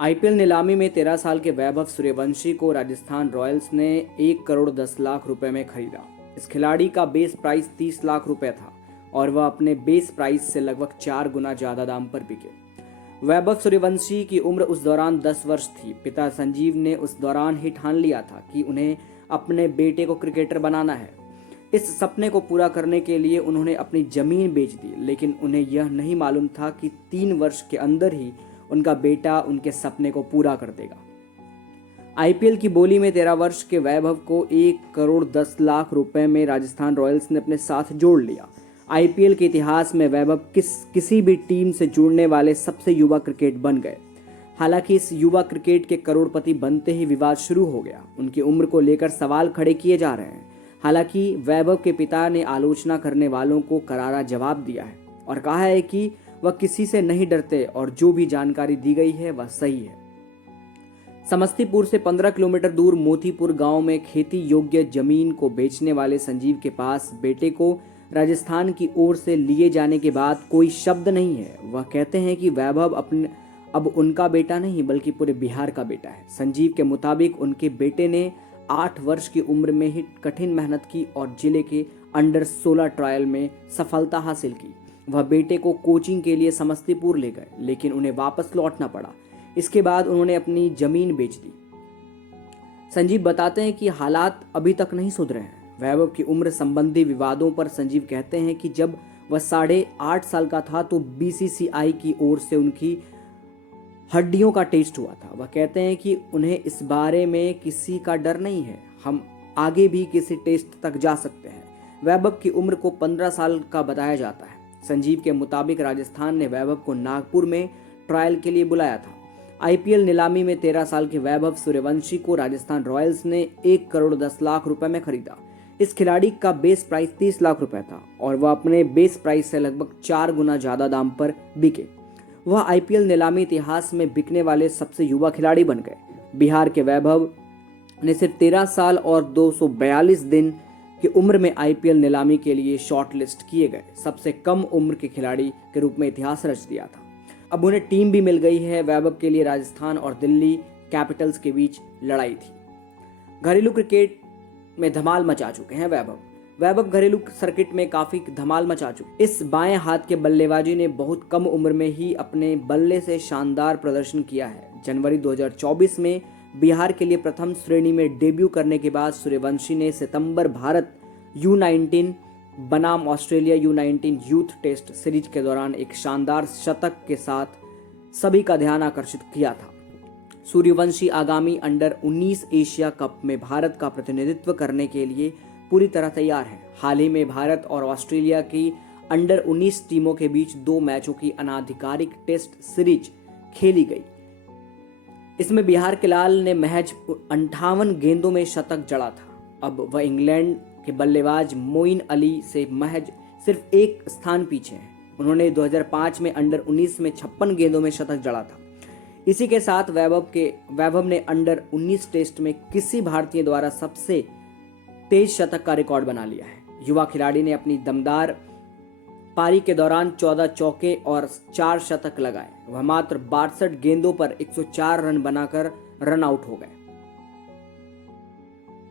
IPL नीलामी में 13 साल के वैभव सूर्यवंशी को राजस्थान रॉयल्स ने 1 करोड़ 10 लाख रुपए में खरीदा। इस खिलाड़ी का बेस प्राइस 30 लाख रुपए था और वह अपने बेस प्राइस से लगभग 4 गुना ज्यादा दाम पर बिके। वैभव सूर्यवंशी की उम्र उस दौरान 10 वर्ष थी। पिता संजीव ने उस दौरान ही ठान लिया था कि उन्हें अपने बेटे को क्रिकेटर बनाना है। इस सपने को पूरा करने के लिए उन्होंने अपनी जमीन बेच दी, लेकिन उन्हें यह नहीं मालूम था कि 3 वर्ष के अंदर ही उनका बेटा उनके सपने को पूरा कर देगा। आईपीएल की बोली में 13 वर्ष के वैभव को 1 करोड़ 10 लाख रुपए में राजस्थान रॉयल्स ने अपने साथ जोड़ लिया। आईपीएल के इतिहास में वैभव किसी भी टीम से जुड़ने वाले सबसे युवा क्रिकेट बन गए। हालांकि इस युवा क्रिकेट के करोड़पति बनते ही विवाद शुरू हो गया। उनकी उम्र को लेकर सवाल खड़े किए जा रहे हैं। हालांकि वैभव के पिता ने आलोचना करने वालों को करारा जवाब दिया है और कहा है कि वह किसी से नहीं डरते और जो भी जानकारी दी गई है वह सही है। समस्तीपुर से 15 किलोमीटर दूर मोतीपुर गांव में खेती योग्य जमीन को बेचने वाले संजीव के पास बेटे को राजस्थान की ओर से लिए जाने के बाद कोई शब्द नहीं है। वह कहते हैं कि वैभव अब उनका बेटा नहीं बल्कि पूरे बिहार का बेटा है। संजीव के मुताबिक उनके बेटे ने 8 वर्ष की उम्र में ही कठिन मेहनत की और जिले के अंडर 16 ट्रायल में सफलता हासिल की। वह बेटे को कोचिंग के लिए समस्तीपुर ले गए, लेकिन उन्हें वापस लौटना पड़ा। इसके बाद उन्होंने अपनी जमीन बेच दी। संजीव बताते हैं कि हालात अभी तक नहीं सुधरे हैं। वैभव की उम्र संबंधी विवादों पर संजीव कहते हैं कि जब वह 8.5 साल का था तो बीसीसीआई की ओर से उनकी हड्डियों का टेस्ट हुआ था। वह कहते हैं कि उन्हें इस बारे में किसी का डर नहीं है, हम आगे भी किसी टेस्ट तक जा सकते हैं। वैभव की उम्र को 15 साल का बताया जाता है। संजीव के मुताबिक राजस्थान ने वैभव को नागपुर में ट्रायल के लिए बुलाया था। आईपीएल नीलामी में 13 साल के वैभव सूर्यवंशी को राजस्थान रॉयल्स ने 1 करोड़ 10 लाख रुपए में खरीदा। इस खिलाड़ी का बेस प्राइस 30 लाख रुपए था और वह अपने बेस प्राइस से लगभग 4 गुना ज्यादा दाम पर बिके। वह आईपीएल नीलामी इतिहास में बिकने वाले सबसे युवा खिलाड़ी बन गए। बिहार के वैभव ने सिर्फ 13 साल और 242 दिन की उम्र में आईपीएल नीलामी के लिए शॉर्टलिस्ट किए गए सबसे कम उम्र के खिलाड़ी के रूप में इतिहास रच दिया था। अब उन्हें टीम भी मिल गई है। वैभव के लिए राजस्थान और दिल्ली कैपिटल्स के बीच लड़ाई थी। घरेलू क्रिकेट में धमाल मचा चुके हैं वैभव घरेलू सर्किट में काफी धमाल मचा चुके। इस बाएं हाथ के बल्लेबाजी ने बहुत कम उम्र में ही अपने बल्ले से शानदार प्रदर्शन किया है। जनवरी 2024 में बिहार के लिए प्रथम श्रेणी में डेब्यू करने के बाद सूर्यवंशी ने सितंबर भारत U19 बनाम Australia U19 youth test series के दौरान एक शानदार शतक के साथ सभी का ध्यान आकर्षित किया था। सूर्यवंशी आगामी अंडर 19 एशिया कप में भारत का प्रतिनिधित्व करने के लिए पूरी तरह तैयार है। हाल ही में भारत और ऑस्ट्रेलिया की अंडर 19 टीमों के बीच 2 मैचों की अनाधिकारिक टेस्ट सीरीज खेली गई। इसमें बिहार के लाल ने महज 58 गेंदों में शतक जड़ा था। अब वह इंग्लैंड के बल्लेबाज मोइन अली से महज सिर्फ 1 स्थान पीछे हैं। उन्होंने 2005 में अंडर 19 में 56 गेंदों में शतक जड़ा था। इसी के साथ वैभव ने अंडर 19 टेस्ट में किसी भारतीय द्वारा सबसे तेज शतक का रिकॉर्ड बना लिया है। युवा खिलाड़ी ने अपनी दमदार पारी के दौरान 14 चौके और 4 शतक लगाए। वह मात्र 62 गेंदों पर 104 रन बनाकर रन आउट हो गए।